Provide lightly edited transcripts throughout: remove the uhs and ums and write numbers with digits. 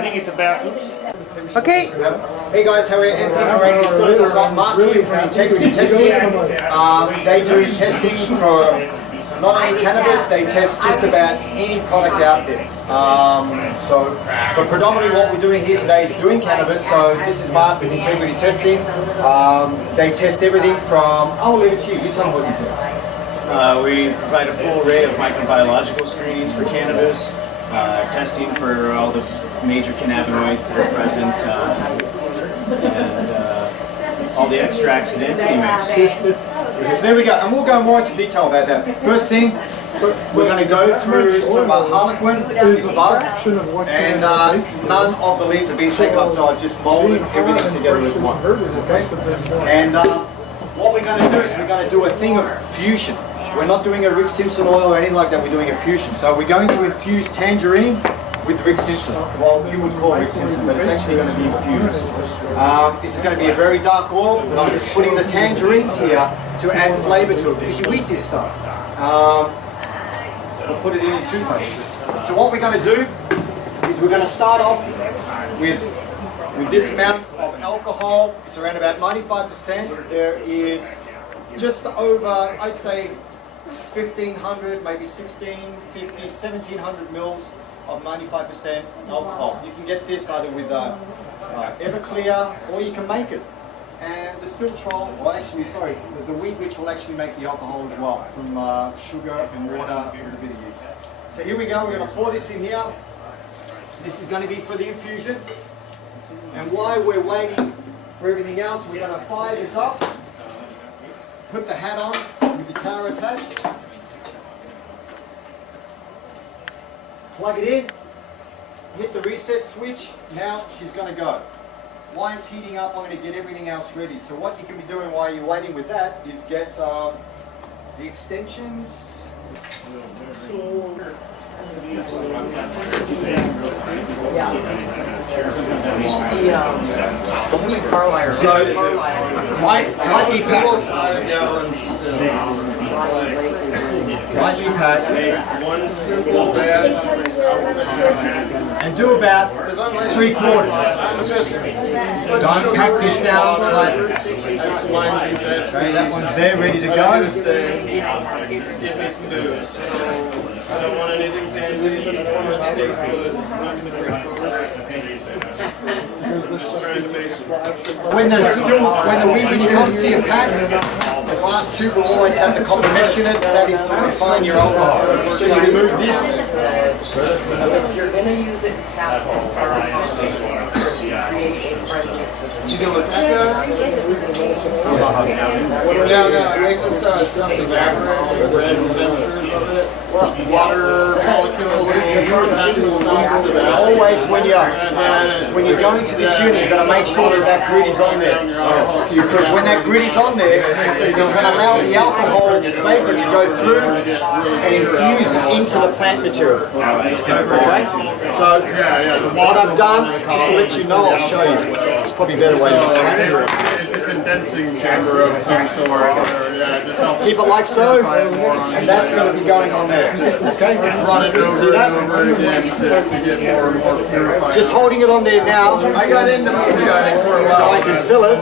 I think it's about. Okay. Hey guys, how are you? Anthony from We've got Mark here from Integrity Testing. They do testing for not only cannabis, they test just about any product out there. But predominantly what we're doing here today is doing cannabis. So this is Mark with Integrity Testing. They test everything from, I'll leave it to you. You tell them what you test. We provide a full array of microbiological screenings for cannabis, testing for all the major cannabinoids that are present, and all the extracts and entity mix. So there we go, and we'll go more into detail about that. First thing, we're going to go through some Harlequin with bud, and none of the leaves have been taken off, so I've just molded everything together as one. Okay? And what we're going to do is we're going to do a thing of fusion. We're not doing a Rick Simpson oil or anything like that, we're doing a fusion. So we're going to infuse tangerine with Rick Simpson. Well, you would call Rick Simpson, but it's actually going to be infused. This is going to be a very dark oil, but I'm just putting the tangerines here to add flavour to it, because you eat this stuff. We'll put it in your toothpaste. So what we're going to do is we're going to start off with this amount of alcohol. It's around about 95%. There is just over, I'd say, 1,500, maybe 1,650, 1,700 mils of 95% alcohol. You can get this either with Everclear, or you can make it. And the Stiltrol, well actually, sorry, the wheat witch will actually make the alcohol as well, from sugar and water with a bit of yeast. So here we go, we're going to pour this in here. This is going to be for the infusion. And while we're waiting for everything else, we're going to fire this up. Put the hat on with the tower attached. Plug it in. Hit the reset switch. Now she's going to go. While it's heating up, I'm going to get everything else ready. So what you can be doing while you're waiting with that is get the extensions. So might be people. Lightly pack. One simple batch. And do about 3/4. Don't pack this down tight. Okay, that one's there, ready to go. Give me some booze. I don't want anything fancy, but I don't want it to taste good. I'm not going to drink When the wheat which comes to your pack, the glass tube will always have the copper mesh in it. That is to refine your alcohol. Just remove this. If you're going to use it, tap Did you get what that does? No, it makes it so it stuff's evaporate, the red filters of it. Water molecules. Always when you're going to this unit, you've got to make sure that grid is on there. Because when that grid is on there, it's going to allow the alcohol vapor to go through and infuse into the plant material. Okay? So what I've done, just to let you know, I'll show you. It's probably a better way to explain it. It's a condensing chamber of some sort. Keep it like so, and that's going to be going on there. Okay? Run it over and over again to get more and more purified. Just holding it on there now. I got into moonshining for a while. So I can fill it.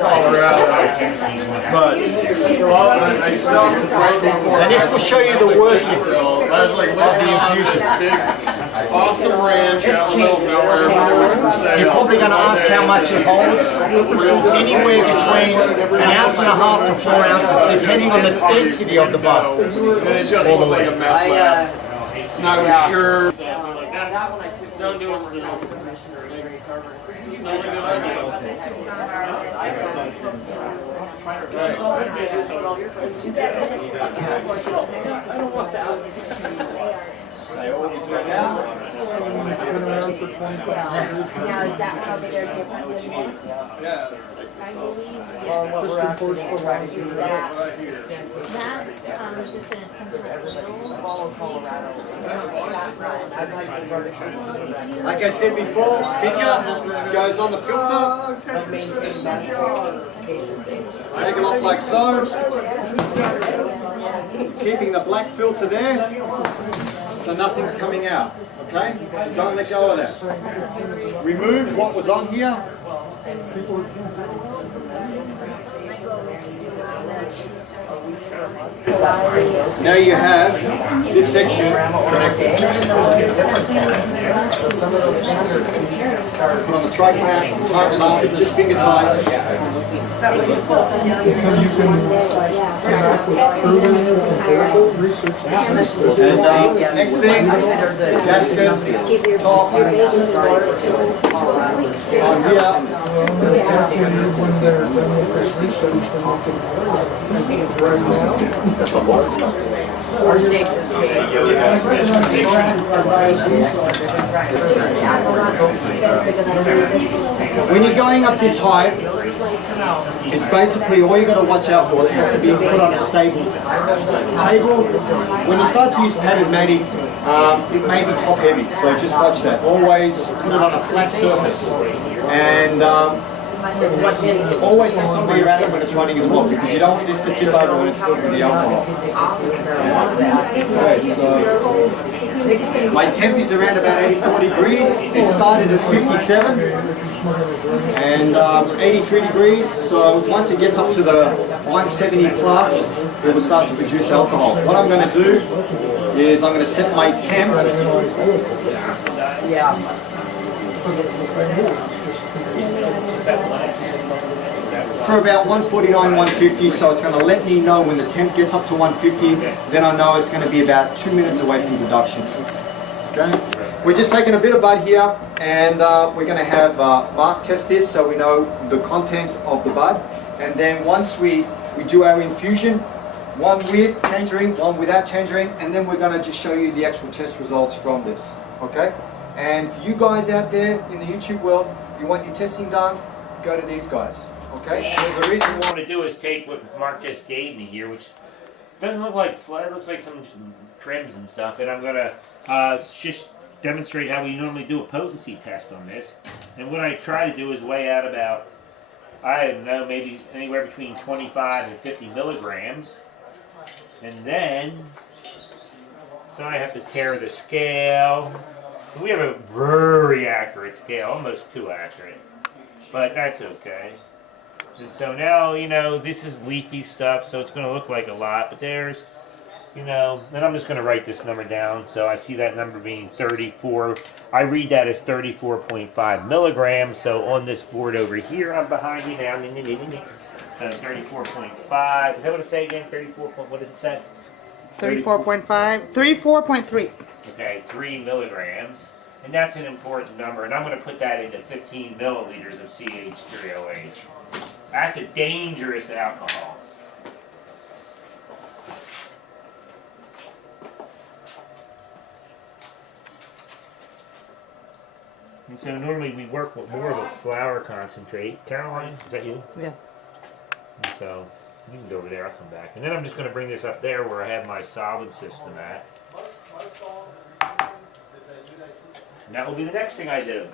Colorado. But I stopped right before. And this will show you the workings I was like, of the infusion. big, awesome ranch out in the middle of nowhere, but it was for sale. You're probably going to ask how much it holds. Anywhere between 1.5 ounces to 4 ounces, depending on the density of the bud. And it just looked like a meth lab. Not sure. Don't do us a deal. Now, is that how they're different? Yeah. I believe what we're actually going to try to do that's just an essential follow Colorado. Like I said before, finger goes on the filter. Take it off like so. Keeping the black filter there. so nothing's coming out, okay? So don't let go of that. Remove what was on here. Now you have this section connected. Put on the tri clamp, tighten it up, just finger tight. And next thing, gasket, top, on when you're going up this height, it's basically all you got to watch out for. It has to be put on a stable table. When you start to use padded matting, it may be top heavy, so just watch that. Always put it on a flat surface, and always have somebody around it when it's running as well, because you don't want this to tip over when it's filled with the alcohol. Okay, so my temp is around about 84 degrees. It started at 57 and 83 degrees. So once it gets up to the 170 plus, it will start to produce alcohol. What I'm going to do is I'm going to set my temp for about 149, 150, so it's going to let me know when the temp gets up to 150, then I know it's going to be about 2 minutes away from production. Okay? We're just taking a bit of bud here, and we're going to have Mark test this so we know the contents of the bud, and then once we do our infusion, one with tangerine, one without tangerine, and then we're going to just show you the actual test results from this. Okay? And for you guys out there in the YouTube world, you want your testing done, go to these guys. Okay? And there's a reason what I want to do is take what Mark just gave me here, which doesn't look like flour, it looks like some trims and stuff, and I'm going to just demonstrate how we normally do a potency test on this. And what I try to do is weigh out about, I don't know, maybe anywhere between 25 and 50 milligrams. And then, so I have to tear the scale. We have a very accurate scale, almost too accurate, but that's okay. And so now, you know, this is leafy stuff, so it's going to look like a lot, but there's, you know, and I'm just going to write this number down. So I see that number being 34. I read that as 34.5 milligrams. So on this board over here, I'm behind you now. So 34.5. Is that what it say again? 34. What does it say? 34.5. 34.3. Okay, 3 milligrams. And that's an important number. And I'm going to put that into 15 milliliters of CH3OH. That's a dangerous alcohol. And so normally we work with more of a flour concentrate. Caroline, is that you? Yeah. And so you can go over there, I'll come back. And then I'm just going to bring this up there where I have my solid system at. And that will be the next thing I do.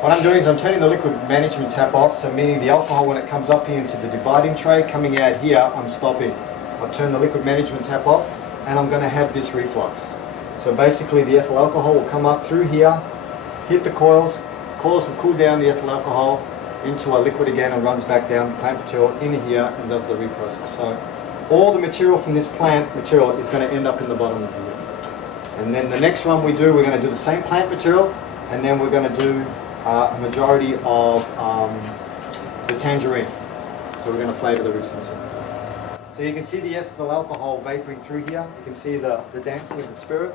What I'm doing is I'm turning the liquid management tap off, so meaning the alcohol, when it comes up here into the dividing tray, coming out here, I'm stopping. I've turned the liquid management tap off, and I'm going to have this reflux. So basically the ethyl alcohol will come up through here, hit the coils will cool down the ethyl alcohol into a liquid again and runs back down the plant material in here and does the reprocess. So all the material from this plant material is going to end up in the bottom of here. And then the next run we do, we're going to do the same plant material, and then we're going to do a majority of the tangerine. So we're going to flavour the roots inside. So you can see the ethyl alcohol vaporing through here. You can see the dancing of the spirit.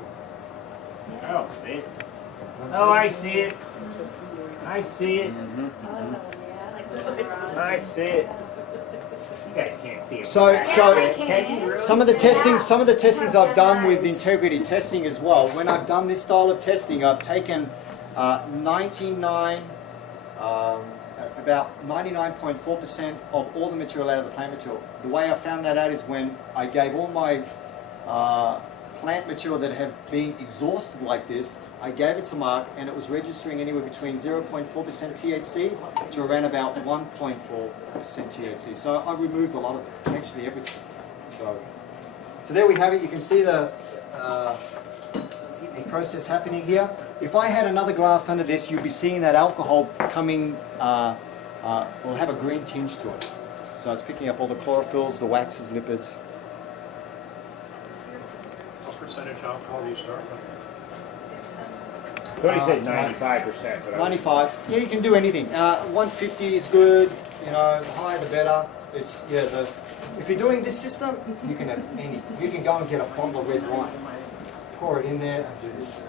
I don't see it. Oh, I see it. I see it. I see it. You guys can't see it. So some of the testings I've done with integrity testing as well. When I've done this style of testing, I've taken about 99.4% of all the material out of the plant material. The way I found that out is when I gave all my plant material that have been exhausted like this, I gave it to Mark, and it was registering anywhere between 0.4% THC to around about 1.4% THC. So I removed a lot of it, actually everything. So So there we have it. You can see the process happening here. If I had another glass under this, you'd be seeing that alcohol coming, will have a green tinge to it. So it's picking up all the chlorophylls, the waxes, lipids. What percentage alcohol do you start with? I thought he said 95%, but 95. Yeah, you can do anything. 150 is good. You know, the higher the better. It's if you're doing this system, you can have any. You can go and get a bottle of red wine, pour it in there, and do this.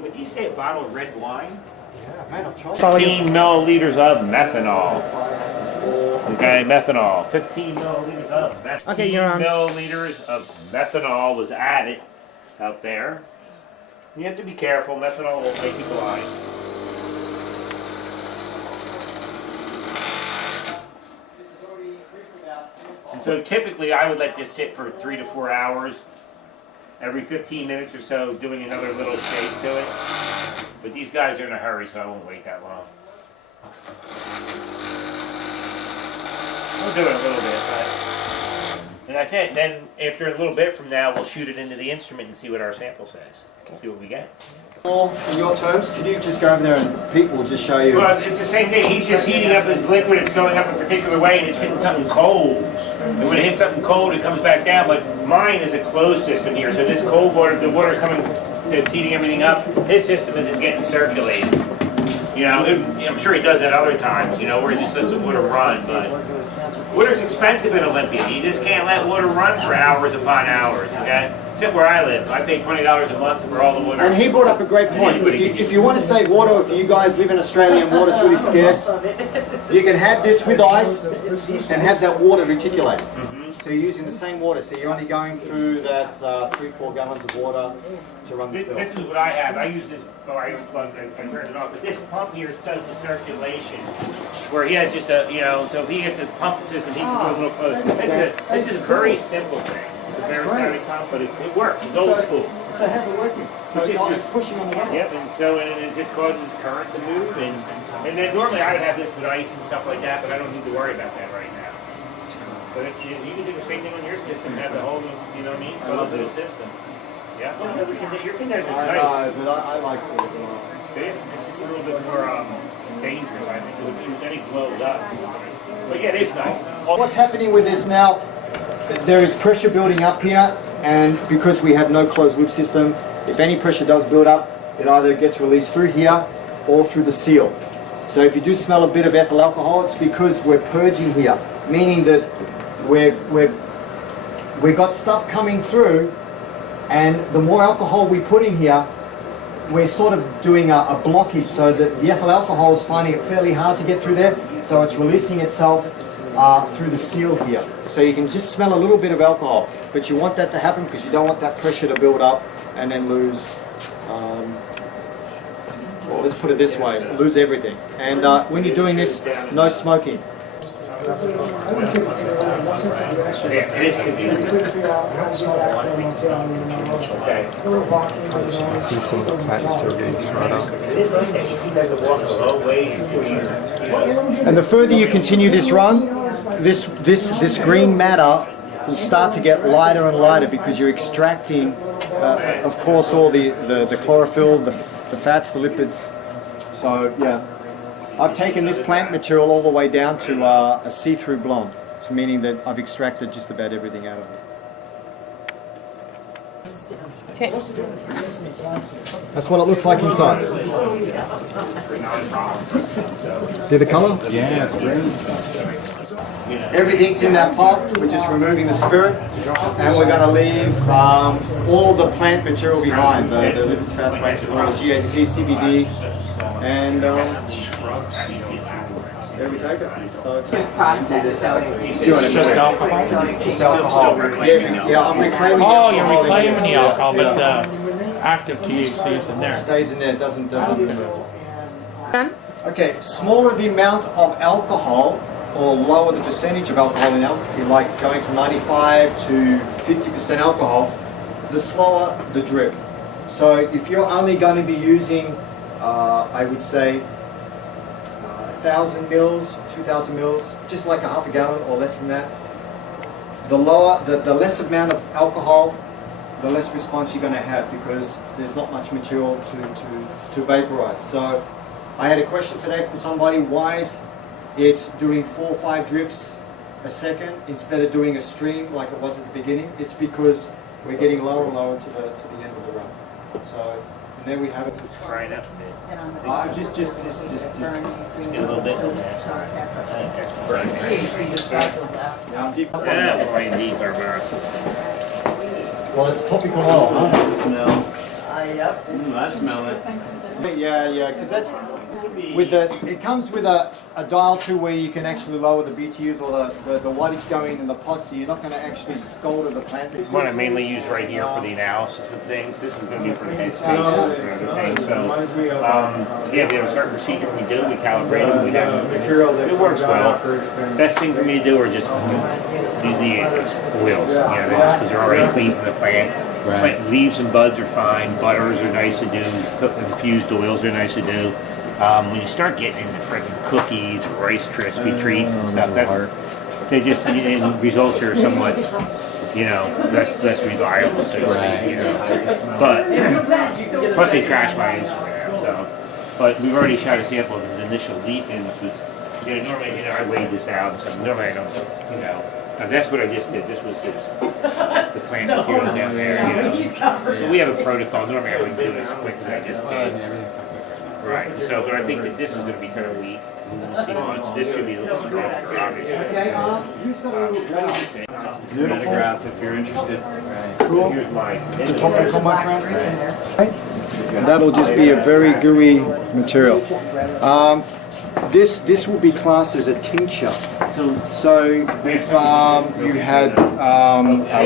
Would you say a bottle of red wine? Yeah, man, I've tried. 15 milliliters of methanol. Okay, methanol. 15 milliliters of methanol. Okay, you're on. Milliliters of methanol was added out there. You have to be careful. Methanol will make you blind. And so typically I would let this sit for 3 to 4 hours. Every 15 minutes or so, doing another little shake to it. But these guys are in a hurry, so I won't wait that long. We'll do it a little bit, but... And that's it. Then, after a little bit from now, we'll shoot it into the instrument and see what our sample says. See what we get. In your terms, could you just go over there and Pete will just show you? Well, it's the same thing. He's just heating up his liquid. It's going up a particular way, and it's hitting something cold. And when it hits something cold, it comes back down. But mine is a closed system here, so this cold water, the water coming, it's heating everything up. His system isn't getting circulated. You know, I'm sure he does that other times. You know, where he just lets the water run. But water's expensive in Olympia. You just can't let water run for hours upon hours. Okay. Except where I live, I pay $20 a month for all the water. And he brought up a great point. If you want to save water, if you guys live in Australia and water's really scarce, you can have this with ice and have that water reticulate. So you're using the same water, so you're only going through that 3-4 gallons of water to run the fill. This is what I have. I use this, I turned it off, but this pump here does the circulation, where he has just a, you know, so if he gets a pump system, he can do a little close. This is a very simple thing. It's a very static pump, but it works. It's old school. So how's it working? So it's pushing on the water. Yep, and so it just causes current to move, and then normally I would have this with ice and stuff like that, but I don't need to worry about that right now. But if you can do the same thing on your system, have the whole, you know what I mean, closed system. Yeah, your condenser's nice. But I like it. It's just a little bit more dangerous, I think, because it's getting glowed up. But yeah, it is nice. What's happening with this now, there is pressure building up here, and because we have no closed loop system, if any pressure does build up, it either gets released through here or through the seal. So if you do smell a bit of ethyl alcohol, it's because we're purging here, meaning that we've got stuff coming through, and the more alcohol we put in here, we're sort of doing a blockage, so that the ethyl alcohol is finding it fairly hard to get through there, so it's releasing itself through the seal here. So you can just smell a little bit of alcohol, but you want that to happen because you don't want that pressure to build up and then lose, well, let's put it this way, lose everything. And when you're doing this, no smoking. It is confusing. Okay. See some of the plants still getting shot up. And the further you continue this run, this green matter will start to get lighter and lighter because you're extracting, of course, all the chlorophyll, the fats, the lipids. So yeah, I've taken this plant material all the way down to a see-through blonde, so meaning that I've extracted just about everything out of it. Okay. That's what it looks like inside. See the color? Yeah, it's green. Everything's in that pot. We're just removing the spirit, and we're going to leave all the plant material behind, the lipids, fats, waxes, oils, GHC, CBD, and there we take it. So it's Just alcohol? just alcohol. Yeah, I'm reclaiming Oh, the you're alcohol. reclaiming the alcohol, but Yeah. active THC is in there. Stays in there, doesn't. Done? Okay, smaller the amount of alcohol, or lower the percentage of alcohol in alcohol, like going from 95 to 50% alcohol, the slower the drip. So if you're only going to be using, I would say, 1,000 mils, 2,000 mils, just like a half a gallon or less than that, the lower, the less amount of alcohol, the less response you're going to have, because there's not much material to vaporize. So I had a question today from somebody, why is it doing 4 or 5 drips a second instead of doing a stream like it was at the beginning? It's because we're getting lower and lower to the end of the run. So, and there we have it. Try it up a bit. Just Get a little bit on that. Yeah, going deeper, bro. Well, it's topical oil, huh? The smell. Ooh, I smell it. Yeah, because that's with the. It comes with a dial too, where you can actually lower the BTUs or the wattage going in the pot, so you're not going to actually scald the plant. What I mainly use right here for the analysis of things. This is going to be for the headspace and other things. So, yeah, we have a certain procedure we do. We calibrate them. We have it works well. Best thing for me to do are just do the oils, because they're already clean from the plant. Plant leaves and buds are fine. Butters are nice to do. Infused oils are nice to do. When you start getting into freaking cookies, Rice Krispie treats and stuff, and results are somewhat, less reliable, so to speak. But plus they trash my Instagram, so. But we've already shot a sample of his initial leaf in, which was, normally, I weighed this out and stuff. Normally I don't, and that's what I just did. This was the plant material down there. We have a protocol. Normally I wouldn't do it as quick as I just did. Right. So, but I think that this is going to be kind of weak. We won't see much. This should be a little stronger, obviously. Photograph if you're interested. Cool. Here's my Topical, my friend. And that'll just be a very gooey material. This will be classed as a tincture. So if you had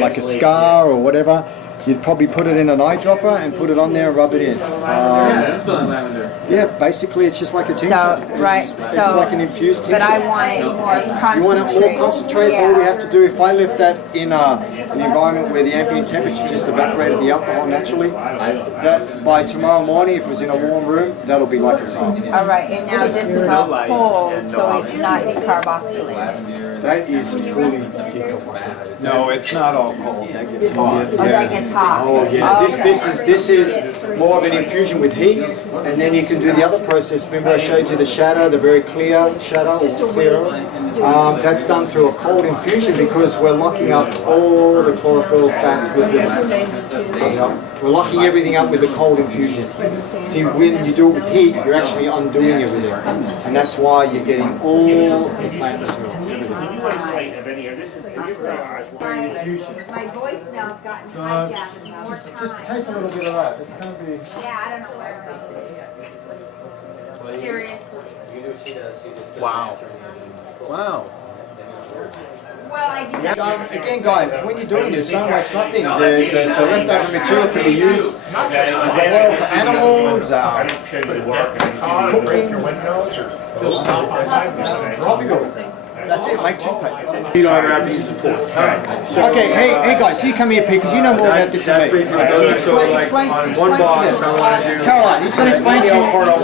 like a scar or whatever, you'd probably put it in an eyedropper and put it on there and rub it in. Yeah, basically it's just like a tincture. It's like an infused tincture. But I want it more concentrated. You want it more concentrated? Yeah. All we have to do, if I left that in an environment where the ambient temperature just evaporated the alcohol naturally, that by tomorrow morning, if it was in a warm room, that'll be like a tar. Alright, and now this is all cold, so it's not decarboxylated. That is fully decarboxylated. No, it's not all cold. That gets hot. Oh, that gets hot. Oh yeah, this is more of an infusion with heat, and then you can do the other process. Remember I showed you the shadow, the very clear shadow, or clear. That's done through a cold infusion because we're locking up all the chlorophyll, fats, lipids. We're locking everything up with the cold infusion. See, when you do it with heat, you're actually undoing everything, and that's why you're getting all the plant material. My voice now's gotten hijacked more Just times. taste a little bit of that. It's going to be. Yeah, I don't know where it is. Seriously. Wow. Wow. Well, I do that. Again, guys, when you're doing this, don't waste nothing. The leftover material can be used for animals, cooking, tropical. That's it, make toothpaste. Okay, hey guys, you come here, Pete, because you know more about this than me. Explain to them. Caroline, he's going to explain to you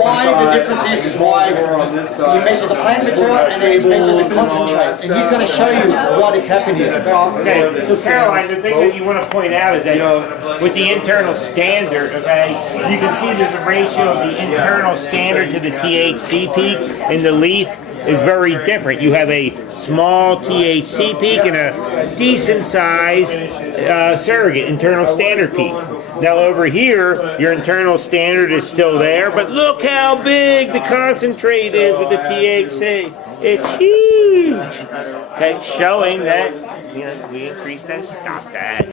why the difference is why you measure the plant material and then you measure the concentrate. And he's going to show you what has happened here. Okay, so Caroline, the thing that you want to point out is that with the internal standard, okay, you can see that the ratio of the internal standard to the THC peak in the leaf is very different. You have a small THC peak and a decent size surrogate internal standard peak. Now over here, your internal standard is still there, but look how big the concentrate is with the THC. It's huge. Okay, showing that we increased that. Stop that.